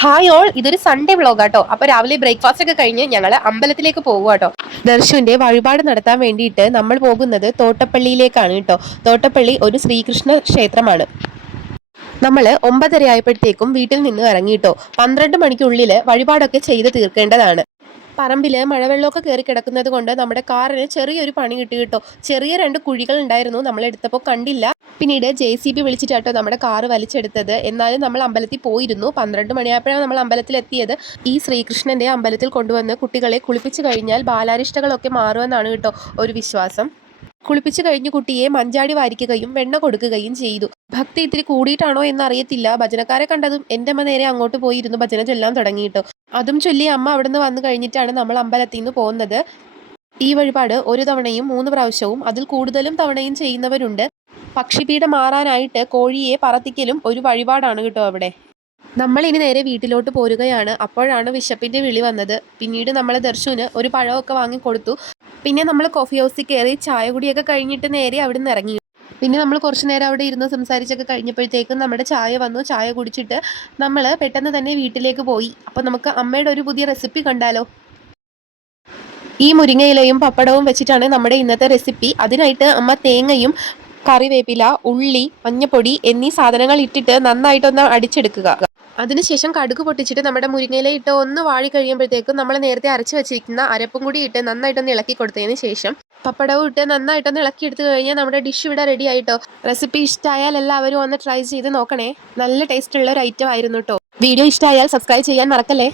Hi all, ഇതൊരു Sunday വ്ളോഗാട്ടോ. അപ്പൊ രാവിലെ ബ്രേക്ക്ഫാസ്റ്റ് ഒക്കെ കഴിഞ്ഞ് ഞങ്ങൾ അമ്പലത്തിലേക്ക് പോകുവാട്ടോ. ദർശുവിന്റെ വഴിപാട് നടത്താൻ വേണ്ടിയിട്ട് നമ്മൾ പോകുന്നത് തോട്ടപ്പള്ളിയിലേക്കാണ് കേട്ടോ. തോട്ടപ്പള്ളി ഒരു ശ്രീകൃഷ്ണ ക്ഷേത്രമാണ്. നമ്മൾ 9:30 ആയപ്പോഴത്തേക്കും വീട്ടിൽ നിന്ന് ഇറങ്ങിയിട്ടോ. 12 മണിക്കുള്ളിൽ വഴിപാടൊക്കെ ചെയ്ത് തീർക്കേണ്ടതാണ്. പറമ്പില് മഴവെള്ളമൊക്കെ കയറി കിടക്കുന്നത് കൊണ്ട് നമ്മുടെ കാറിന് ചെറിയൊരു പണി കിട്ടി കേട്ടോ. ചെറിയ 2 കുഴികൾ ഉണ്ടായിരുന്നു, നമ്മൾ എടുത്തപ്പോൾ കണ്ടില്ല. പിന്നീട് JCB വിളിച്ചിട്ടാട്ടോ നമ്മുടെ കാറ് വലിച്ചെടുത്തത്. എന്നാലും നമ്മൾ അമ്പലത്തിൽ പോയിരുന്നു. 12 മണിയായപ്പോഴാണ് നമ്മൾ അമ്പലത്തിൽ എത്തിയത്. ഈ ശ്രീകൃഷ്ണന്റെ അമ്പലത്തിൽ കൊണ്ടുവന്ന് കുട്ടികളെ കുളിപ്പിച്ചു കഴിഞ്ഞാൽ ബാലാരിഷ്ടകളൊക്കെ മാറുമെന്നാണ് കേട്ടോ ഒരു വിശ്വാസം. കുളിപ്പിച്ചു കഴിഞ്ഞ് കുട്ടിയെ മഞ്ചാടി വാരിക്കുകയും വെണ്ണ കൊടുക്കുകയും ചെയ്തു. ഭക്തി ഇത്തിരി കൂടിയിട്ടാണോ എന്നറിയത്തില്ല. ഭജനക്കാരെ കണ്ടതും എൻ്റെ അമ്മ നേരെ അങ്ങോട്ട് പോയിരുന്നു ഭജന ചൊല്ലാൻ തുടങ്ങിയിട്ടോ. അതും ചൊല്ലി അമ്മ അവിടുന്ന് വന്നു കഴിഞ്ഞിട്ടാണ് നമ്മൾ അമ്പലത്തിൽ നിന്ന് പോകുന്നത്. ഈ വഴിപാട് ഒരു തവണയും 3 പ്രാവശ്യവും അതിൽ കൂടുതലും തവണയും ചെയ്യുന്നവരുണ്ട്. പക്ഷിപീഠം മാറാനായിട്ട് കോഴിയെ പറത്തിക്കലും ഒരു വഴിപാടാണ് കേട്ടോ അവിടെ. നമ്മൾ ഇനി നേരെ വീട്ടിലോട്ട് പോരുകയാണ്. അപ്പോഴാണ് വിശപ്പിന്റെ വിളി വന്നത്. പിന്നീട് നമ്മൾ ദർശുവിന് ഒരു പഴമൊക്കെ വാങ്ങിക്കൊടുത്തു. പിന്നെ നമ്മൾ കോഫി ഹൗസിൽ കയറി ചായ കുടിയൊക്കെ കഴിഞ്ഞിട്ട് നേരെ അവിടെ നിന്ന് ഇറങ്ങി. പിന്നെ നമ്മൾ കുറച്ച് നേരം അവിടെ ഇരുന്ന് സംസാരിച്ചൊക്കെ കഴിഞ്ഞപ്പോഴത്തേക്കും നമ്മുടെ ചായ വന്നു. ചായ കുടിച്ചിട്ട് നമ്മൾ പെട്ടെന്ന് തന്നെ വീട്ടിലേക്ക് പോയി. അപ്പോൾ നമുക്ക് അമ്മയുടെ ഒരു പുതിയ റെസിപ്പി കണ്ടാലോ. ഈ മുരിങ്ങയിലയും പപ്പടവും വെച്ചിട്ടാണ് നമ്മുടെ ഇന്നത്തെ റെസിപ്പി. അതിനായിട്ട് അമ്മ തേങ്ങയും കറിവേപ്പില, ഉള്ളി, മഞ്ഞപ്പൊടി എന്നീ സാധനങ്ങൾ ഇട്ടിട്ട് നന്നായിട്ടൊന്ന് അടിച്ചെടുക്കുക. അതിനുശേഷം കടുക് പൊട്ടിച്ചിട്ട് നമ്മുടെ മുരിങ്ങയില ഇട്ട് ഒന്ന് വാഴി കഴിയുമ്പോഴത്തേക്കും നമ്മൾ നേരത്തെ അരച്ച് വെച്ചിരിക്കുന്ന അരപ്പും കൂടി ഇട്ട് നന്നായിട്ടൊന്ന് ഇളക്കി കൊടുത്തതിന് ശേഷം പപ്പടവും ഇട്ട് നന്നായിട്ടൊന്ന് ഇളക്കി എടുത്തു കഴിഞ്ഞാൽ നമ്മുടെ ഡിഷ് ഇവിടെ റെഡി ആയിട്ടോ. റെസിപ്പി ഇഷ്ടമായാൽ എല്ലാവരും ഒന്ന് ട്രൈ ചെയ്ത് നോക്കണേ. നല്ല ടേസ്റ്റ് ഉള്ള ഒരു ഐറ്റം ആയിരുന്നു കേട്ടോ. വീഡിയോ ഇഷ്ടമായാൽ സബ്സ്ക്രൈബ് ചെയ്യാൻ മറക്കല്ലേ.